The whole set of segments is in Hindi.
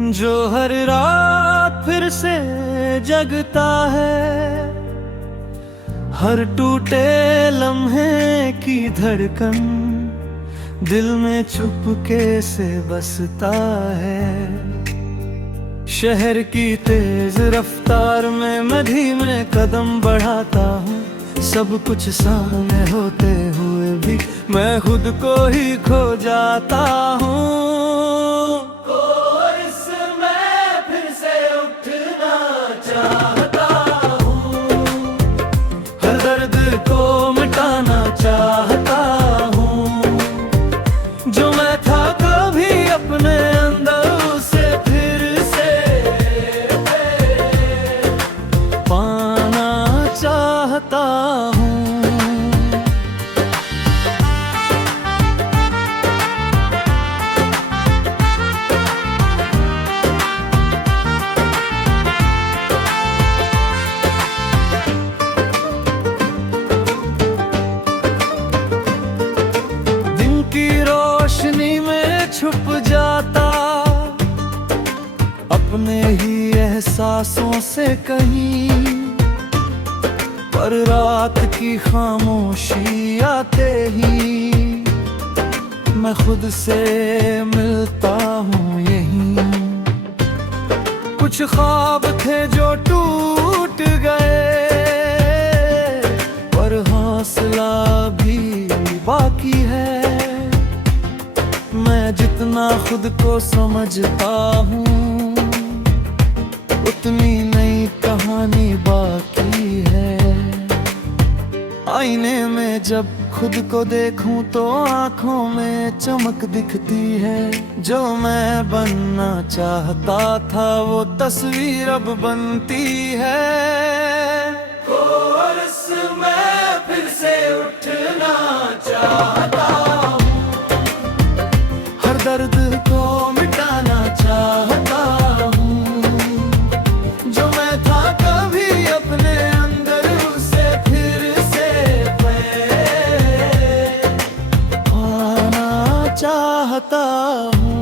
जो हर रात फिर से जगता है, हर टूटे लम्हे की धड़कन दिल में चुपके से बसता है। शहर की तेज रफ्तार में मैं धीमे कदम बढ़ाता हूँ, सब कुछ सामने होते हुए भी मैं खुद को ही खो जाता हूँ। और इसमें फिर से उठना चाहता हूँ, हर दर्द को मिटाना चाहता हूँ। जो मैं था कभी अपने अंदर, उसे फिर से पाना चाहता हूँ। दिन की रोशनी में छुप जाता, अपने ही एहसासों से कहीं, पर रात की खामोशी आते ही मैं खुद से मिलता हूँ यहीं। कुछ ख्वाब थे जो टूट गए, पर हौसला भी बाकी है। मैं जितना खुद को समझता हूँ, उतनी नई कहानी बाकी है। आईने में जब खुद को देखूं तो आंखों में चमक दिखती है। जो मैं बनना चाहता था वो तस्वीर अब बनती है। कोरस में फिर से उठना चाहता हूँ, हर दर्द को मिटाना चाहता हूँ। जो मैं था कभी अपने अंदर, उसे फिर से पाना चाहता हूँ।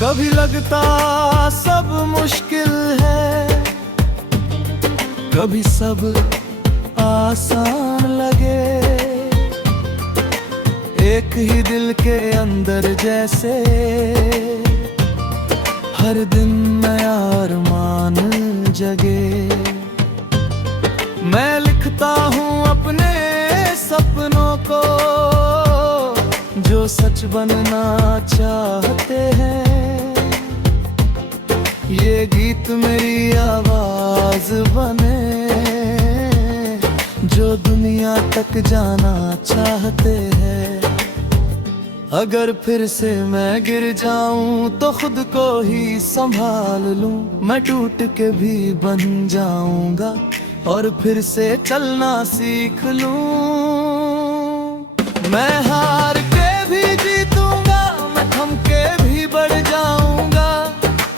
कभी लगता सब मुश्किल है, कभी सब आसान लगे। एक ही दिल के अंदर जैसे हर दिन नया अरमान जगे। मैं लिखता हूँ अपने सपनों को, जो सच बनना चाहते हैं। ये गीत मेरी आवाज बने, जो दुनिया तक जाना चाहते हैं। अगर फिर से मैं गिर जाऊं तो खुद को ही संभाल लूं। मैं टूट के भी बन जाऊंगा और फिर से चलना सीख लूं। मैं हार के भी जीतूंगा, मैं थम के भी बढ़ जाऊंगा।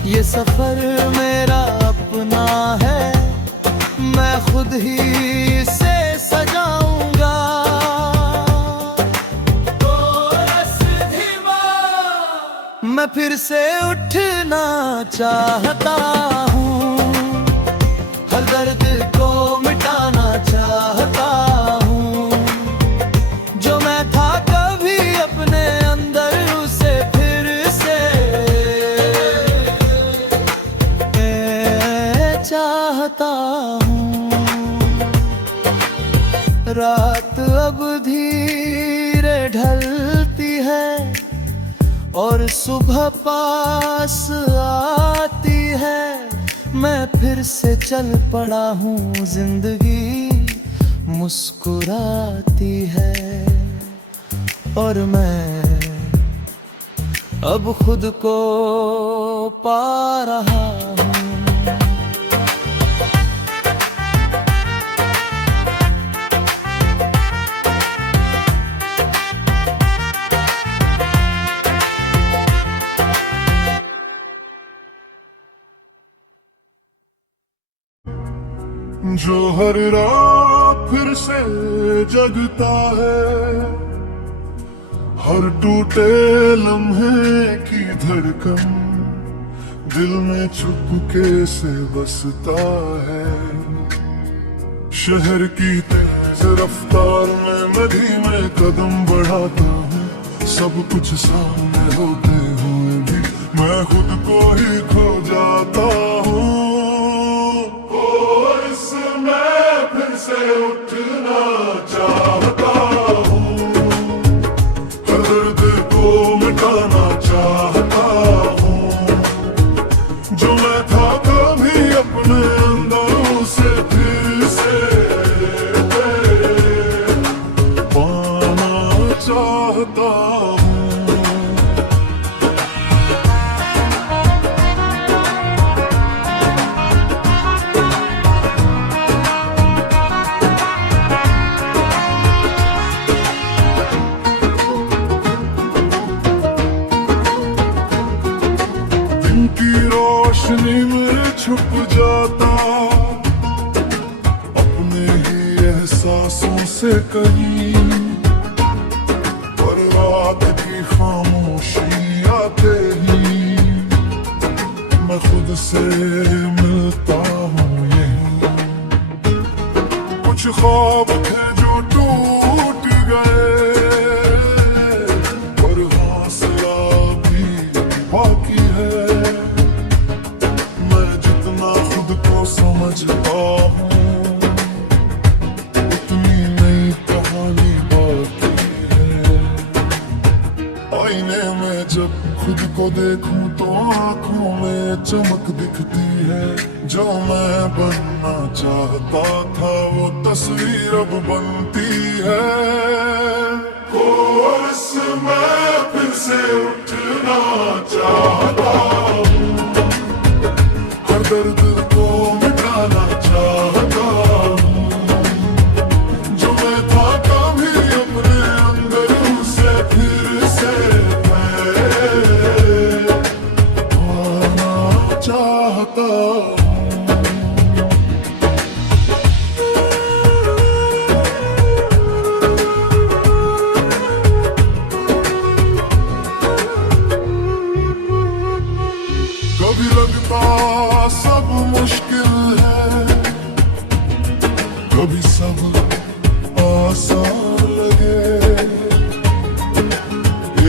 ये सफर मेरा अपना है, मैं खुद ही इसे सजाऊंगा। मैं फिर से उठना चाहता हूँ, हर दर्द को मिटाना चाहता हूँ। जो मैं था कभी अपने अंदर, उसे फिर से चाहता हूँ। रात अब धीरे ढलती है और सुबह पास आती है। मैं फिर से चल पड़ा हूँ, जिंदगी मुस्कुराती है। और मैं अब खुद को पा रहा हूँ। जो हर रात फिर से जगता है, हर टूटे लम्हे की धड़कन दिल में चुपके से बसता है। शहर की तेज रफ्तार में मैं धीमे कदम बढ़ाता हूँ, सब कुछ सामने होते हुए भी मैं खुद को ही खो जाता हूँ। और इसमें फिर से उठना चाहता हूँ, हर दर्द को मिटाना चाहता हूँ। जो मैं था कभी अपने अंदरों से फिर से पाना चाहता हूँ। दिन की रोशनी में छुप जाता, अपने ही एहसासों से कहीं, पर रात की खामोशी आते ही मैं खुद से मिलता हूँ यहीं। कुछ ख्वाब थे जो टूट गए, पर हौसला भी बाकी है। मैं जितना खुद को समझता हूँ, उतनी नई कहानी बाकी है। आईने में जब खुद को देखूं तो आंखों में चमक दिखती है। जो मैं बनना चाहता था वो तस्वीर अब बनती है। कोर्स मैं फिर से उठना चाहता हूँ, हर दर्द को मिटाना चाहता हूँ। जो मैं था कभी अपने अंदर से फिर से मैं पाना चाहता हूँ। कभी लगता सब मुश्किल है, कभी सब आसान लगे।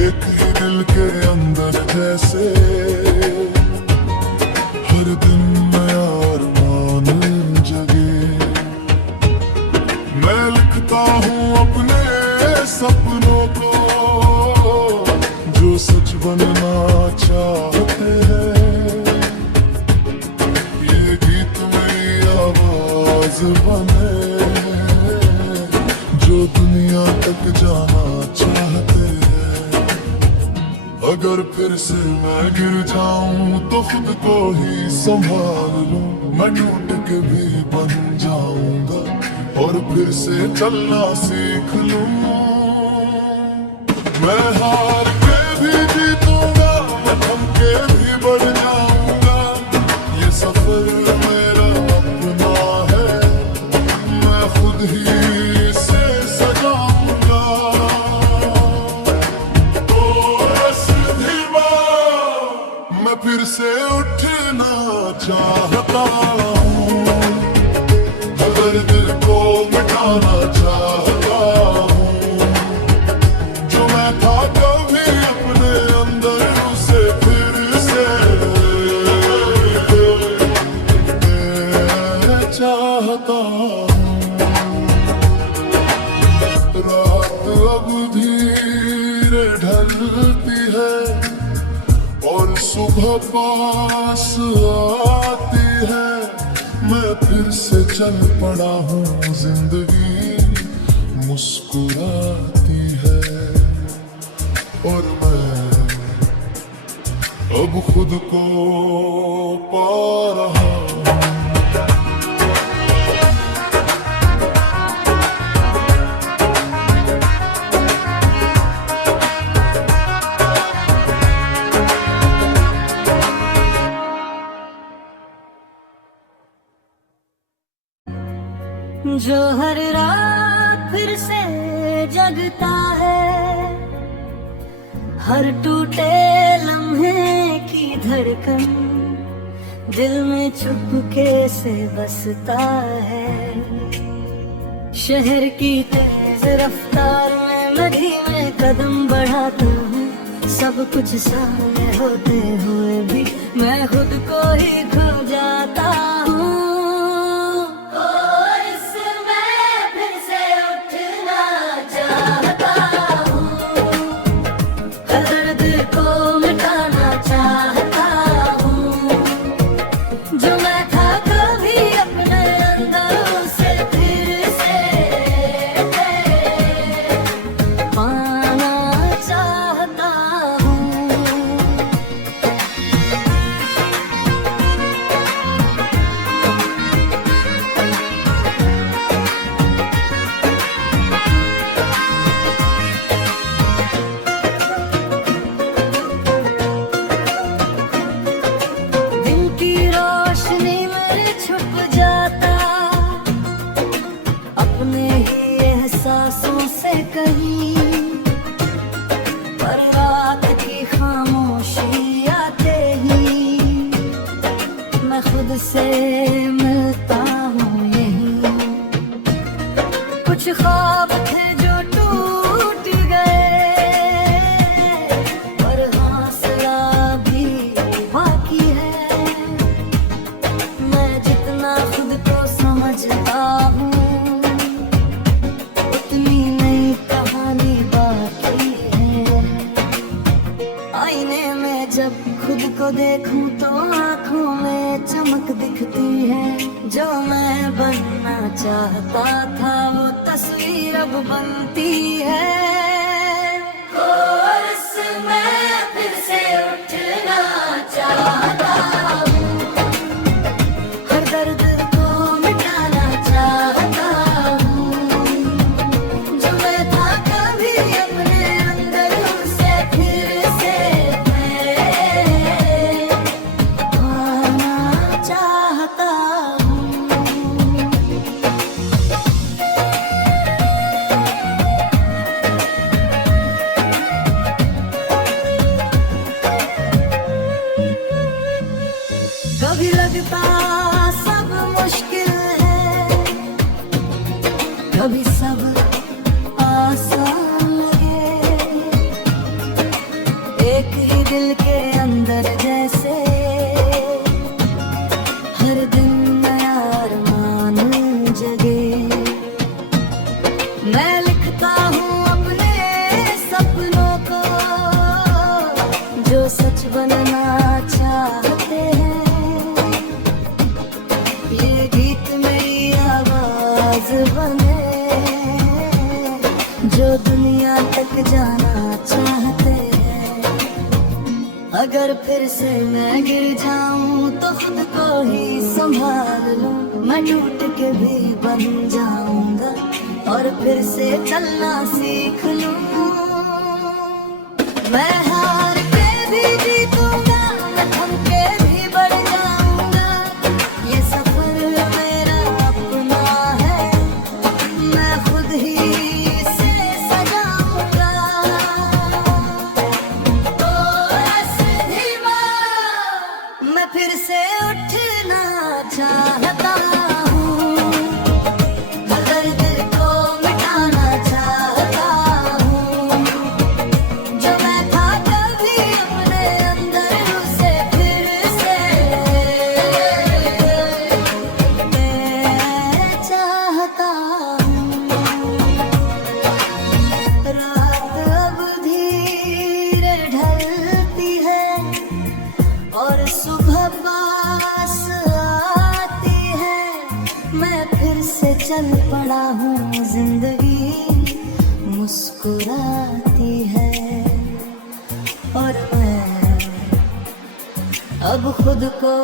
एक ही दिल के अंदर जैसे हर दिन नया अरमान जगे। मैं लिखता हूँ अपने सपनों को, जो सच बनना चाहते हैं। ये गीत मेरी आवाज बने, जो दुनिया तक जाना चाहते हैं। अगर फिर से मैं गिर जाऊं तो खुद को ही संभाल लूं। मैं टूट के भी बन जाऊंगा और फिर से चलना सीख लूं। मैं हार के भी जीतूंगा, मैं थम के भी बढ़ जाऊंगा। ये सफर मेरा अपना है, मैं खुद ही इसे सजाऊंगा। तो रस धीमा मैं फिर से उठना चाहता हूँ, दर्द को मिटाना चाहता हूँ। जो मैं था कभी अपने अंदर उसे फिर से मैं चाहता हूँ। रात अब धीरे ढलती है और सुबह पास आती है। मैं फिर से चल पड़ा हूँ, जिंदगी मुस्कुराती है। और मैं अब खुद को पा रहा हूँ। जो हर रात फिर से जगता है, हर टूटे लम्हे की धड़कन दिल में चुपके से बसता है। शहर की तेज रफ्तार में मैं धीमे कदम बढ़ाता हूँ, सब कुछ सामने होते हुए भी मैं खुद को ही खो जाता हूँ। और इसमें फिर से उठना चाहता हूँ, हर दर्द को मिटाना चाहता हूँ, जो मैं था कभी अपने अंदर से फिर से पाना चाहता हूँ। दिन की रोशनी में छुप जाता, अपने ही एहसासों से कहीं, पर रात की खामोशी आते ही मैं खुद से मिलता हूँ यहीं। कुछ ख्वाब थे जो टूट गए, और हौसला भी बाकी है। मैं जितना खुद को समझता हूँ, उतनी नई कहानी बाकी है। आईने में जब खुद को देखूं तो आंखों में चमक दिखती है। जो मैं बनना चाहता था वो तस्वीर अब बनती है। और मैं फिर से उठना चाहता हूँ, हर दर्द को मिटाना चाहता हूँ, जो मैं था कभी अपने अंदर से फिर से पाना चाहता हूँ। कभी लगता सब मुश्किल है, कभी सब आसान लगे। एक ही दिल के अंदर जैसे हर दिन नया अरमान जगे। मैं लिखता हूँ अपने सपनों को, जो सच बनना चाहते हैं। ये गीत मेरी आवाज बने, जो दुनिया तक जाना चाहते हैं। अगर फिर से मैं गिर जाऊं तो खुद को ही संभाल लूं। मैं टूट के भी बन जाऊंगा और फिर से चलना सीख लूं। मैं हार के भी जीतूंगा, मैं थम के भी बढ़ जाऊंगा। ये सफर मेरा अपना है, मैं खुद ही इसे सजाऊंगा। तो ऐसे धीमा मैं फिर से उठना चाहता हूँ, दर्द को मिटाना चाहता हूँ, जो मैं था कभी अपने अंदर उसे फिर से मैं चाहता हूँ। रात अब धीरे ढलती है और सुबह पास आती है। मैं फिर से चल पड़ा हूँ, जिंदगी मुस्कुराती है। और मैं अब खुद को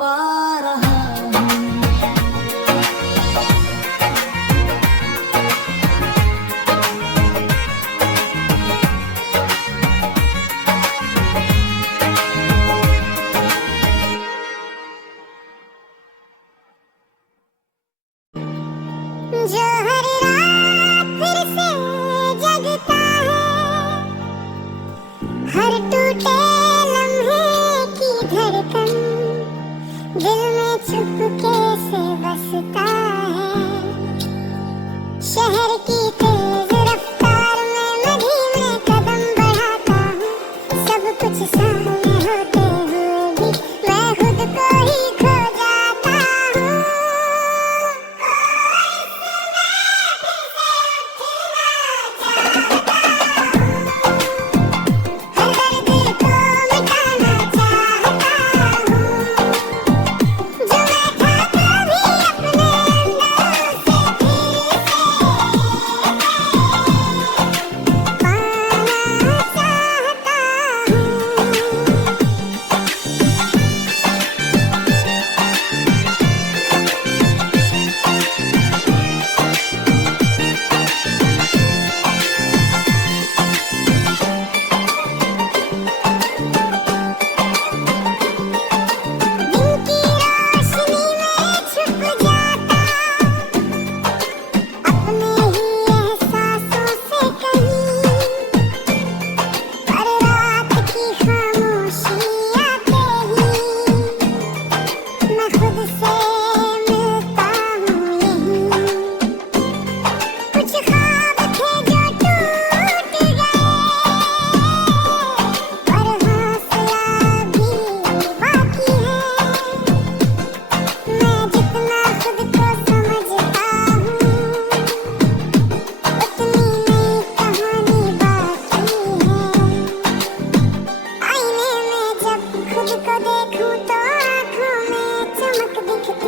पा रहा हूँ। जो हर रात फिर से जगता है, हर टूटे लम्हे की धड़कन दिल में चुपके से बसता है। शहर की तेज रफ्तार में मैं धीमे कदम बढ़ाता हूँ, सब कुछ सामने होते हुए भी मैं खुद को ही खो जाता हूँ। हर दर्द को मिटाना चाहता हूँ, जो मैं था कभी अपने अंदर से फिर से पाना चाहता हूँ। दिन की रोशनी में छुप जाता अपने ही एहसासों से कहीं, पर रात की खामोशी आते ही मैं खुद से मिलता हूँ यहीं। कुछ ख्वाब थे जो टूट गए, पर हौसला भी बाकी है। मैं जितना खुद को समझता हूँ, उतनी नई कहानी बाकी है। आईने में जब खुद को देखूं तो आँखों में चमक दिखती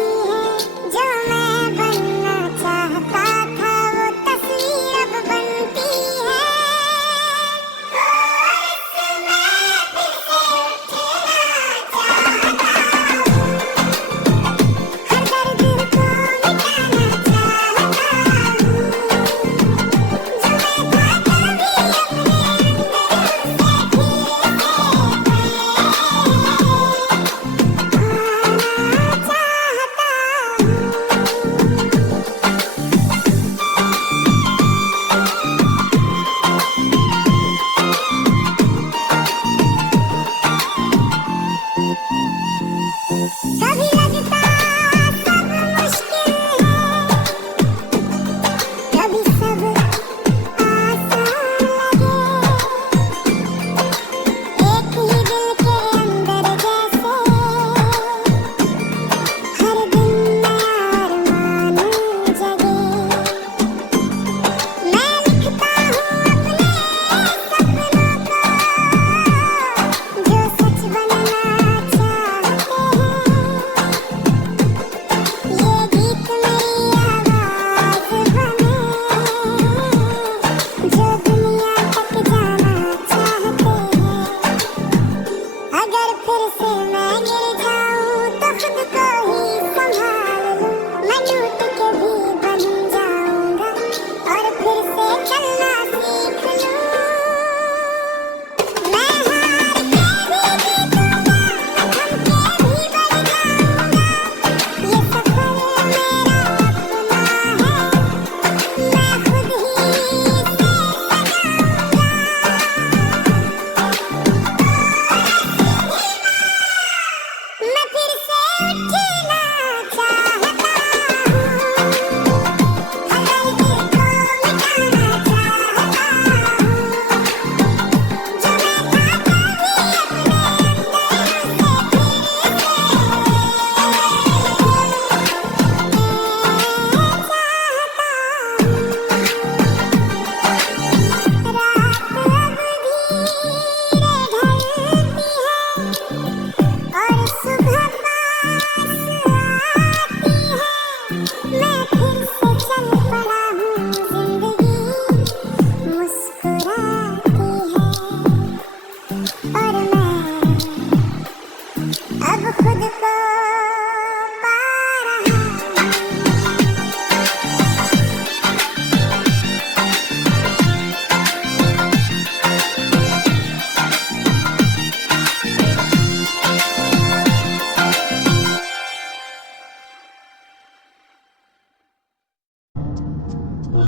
फिर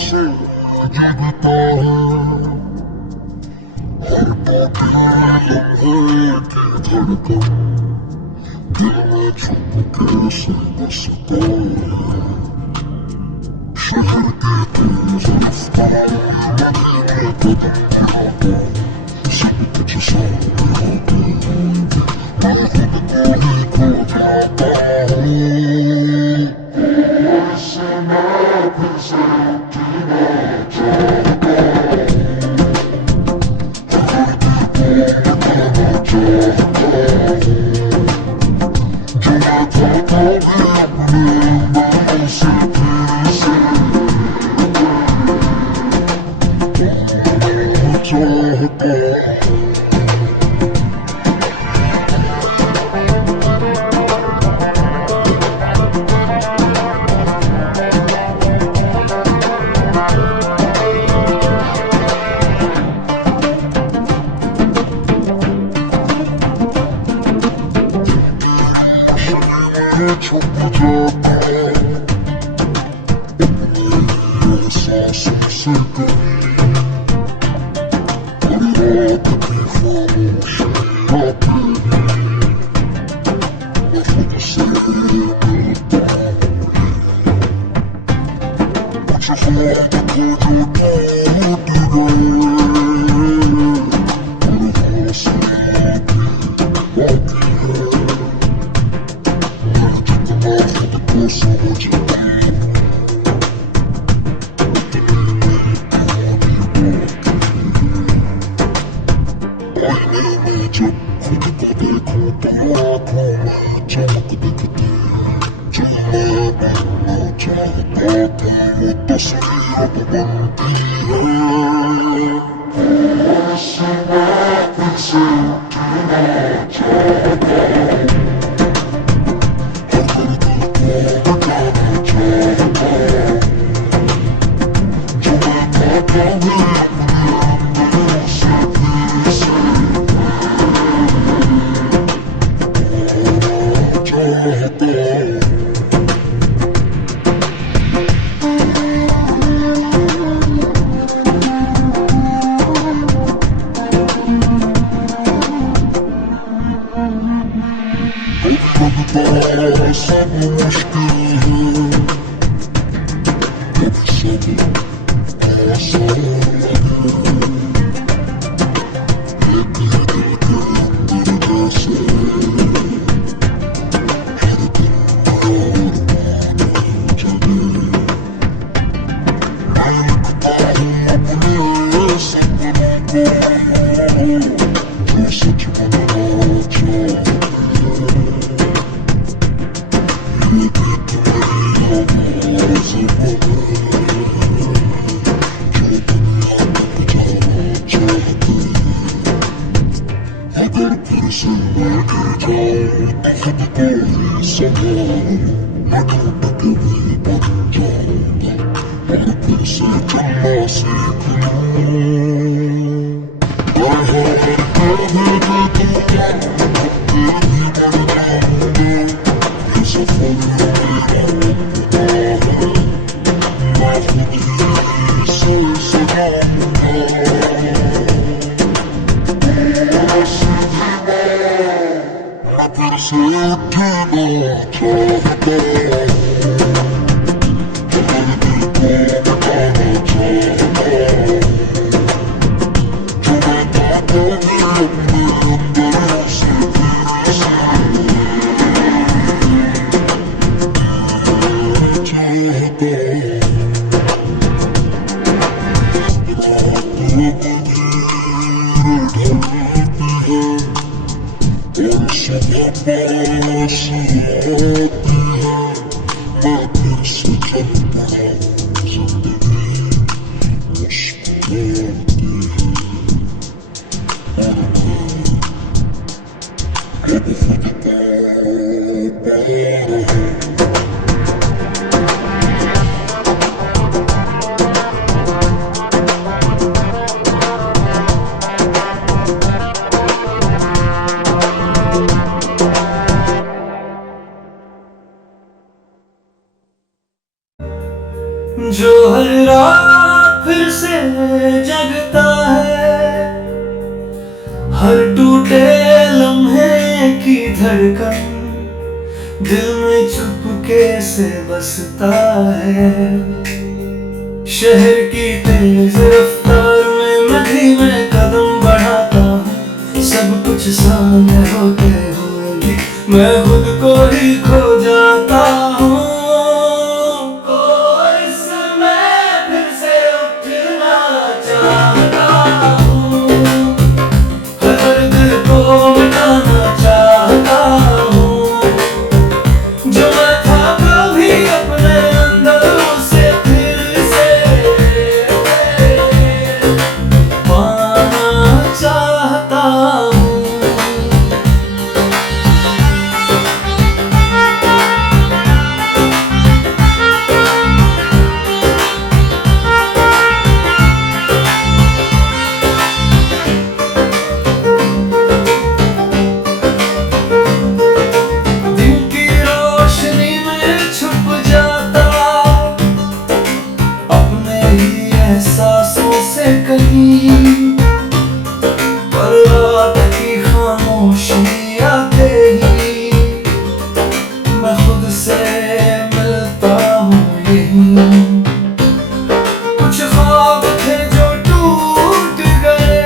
से जगता है हर बात में धड़कन दिल में छुप के से बसता है शहर की तेज रफ्तार में कदम बढ़ाता सब कुछ सामने होता मैं खुद को ही खो जाता हूँ वैसे मैं फिर से उठना चाहता हूँ चाहता हूँ जो मैं चाहता हूँ अपने अंदर से फिर से चाहता हूँ छुप जाता है अपने सांसों से कभी रात की खामोशियाँ तेरी मैं खुद से मिलता कुछ ख्वाब थे जो टूट गए और हौसला भी बाकी है खुद को समझता हूँ आईने में जब खुद को देखूं तो आँखों में चमक दिखती है जो मैं बनना चाहता था वो तस्वीर अब बनती है वैसे मैं फिर से उठना चाहता हूँ सब मुश्किल है अब सब आसान लगे एक ही दिल के अंदर जैसे हर दिन नया जगे मैं लिखता हूँ अपने सपनों को जो सच बनना चाहते अगर फिर से मैं गिर जाऊँ तो खुद को ही संभालूं मैं टूट के भी बन जाऊँगा और फिर से चलना सीख लूँ सफर मैं खुद ही से सजाऊँगा फिर से उठना चाहता हूँ हर दिल को बताना चाहता हूँ जो मैं चाहता हूँ अपने अंदर से फिर से चाहता हूँ और सुबह पास आती है मैं फिर से चल पड़ा जिंदगी मुस्कुराती है और मैं कब खुद को पा रहा जो हर रात फिर से जगता है, हर टूटे लम्हे की धड़कन दिल में चुपके से बसता है। शहर की तेज रफ्तार में मैं धीमे कदम बढ़ाता हूँ, सब कुछ सामने होते हुए भी मैं खुद को ही खो जाता हूँ। इस समय फिर से उठना चाहता हूँ, हर दिल को मिटाना चाहता हूँ, जो मैं था कभी अपने अंदर उसे फिर से पाना चाहता हूँ। दिन की रोशनी में छुप जाता अपने ही एहसासों से कहीं, पर रात की खामोशी आते ही मैं खुद से मिलता हूँ यहीं। कुछ ख्वाब थे जो टूट गए,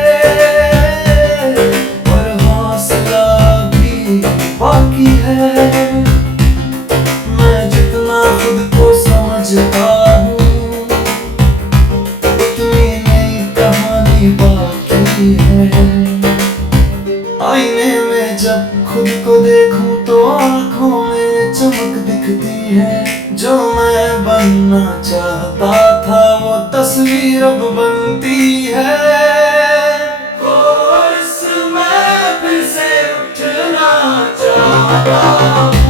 पर हौसला भी बाकी है। मैं जितना खुद को समझता हूँ, उतनी नई कहानी बाकी है। आईने में जब खुद को देखूं तो आंखों में चमक दिखती है। जो मैं बनना चाहता था वो तस्वीर अब बनती है। इस मैं फिर से उठना चाहता हूँ,